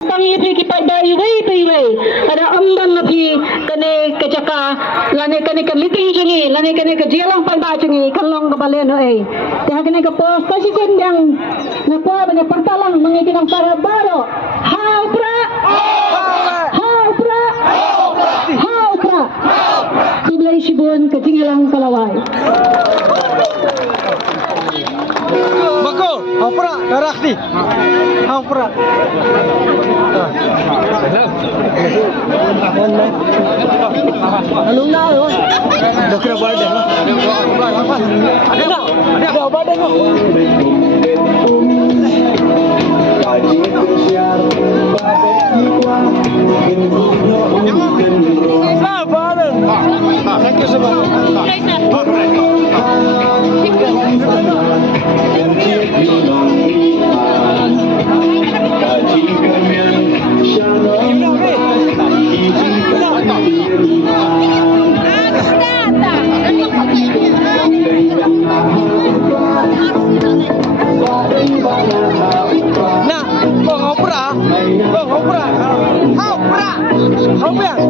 tangi pi ki pai dai wei ada amban na pi kane kecaka lane kane ka meeting jengi lane kane ka jelang pai ba jengi kalong ka balen ai te ha kane ka posta si kondang na ko ba ne pertalang mangiki ng para baro how pra Siblay Sibon katingalang kalaway Bako, hampura, darak di. Hampura. Anong na yun? Dokter badan. Ada badan mo. Thank you so much. Nah, bong opera, opera, opera.